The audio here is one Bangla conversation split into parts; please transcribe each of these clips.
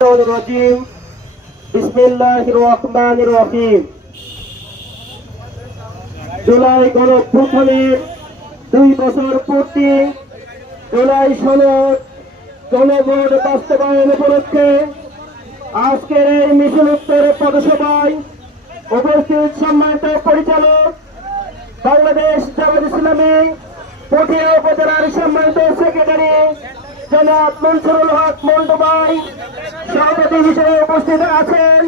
রাজিম বিসমিল্লাহির রহমানির রহিম। জুলাই গণঅভ্যুত্থানের 2 বছর পূর্তি জুলাই সনদ জনগণ বাস্তবায়ন উপলক্ষে আজকের এই মিছিল উত্তর পথসভায় উপস্থিত সম্মানিত পরিচালক বাংলাদেশ জামায়াত ইসলামী পুঠিয়া উপজেলার সম্মানিত সেক্রেটারি জনাব মনসুরুল হক মন্টু ভাই সভাপতি হিসেবে উপস্থিত আছেন।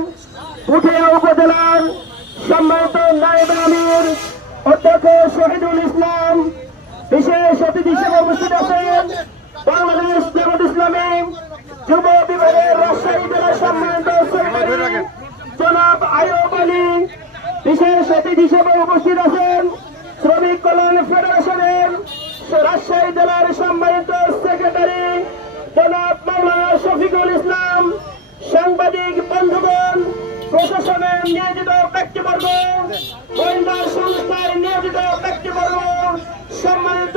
পুঠিয়া উপজেলার সম্মানিত নায়েব আমির অধ্যক্ষ শহীদুল ইসলাম বিশেষ অতিথি হিসেবে উপস্থিত আছেন। বাংলাদেশ জামায়াত ইসলামী যুব বিভাগের রাজশাহী জেলার সম্মানিত সেক্রেটারি জনাব আইয়ুব আলী বিশেষ অতিথি হিসেবে উপস্থিত আছেন। শ্রমিক কল্যাণ ফেডারেশনের রাজশাহী জেলার সম্মানিত সেক্রেটারি জনাব মাওলানা শফিকুল ইসলাম, সাংবাদিক বন্ধুগণ, প্রশাসনের নিয়োজিত ব্যক্তিবর্গ, গোয়েন্দা সংস্থায় নিয়োজিত ব্যক্তিবর্গ, সম্মানিত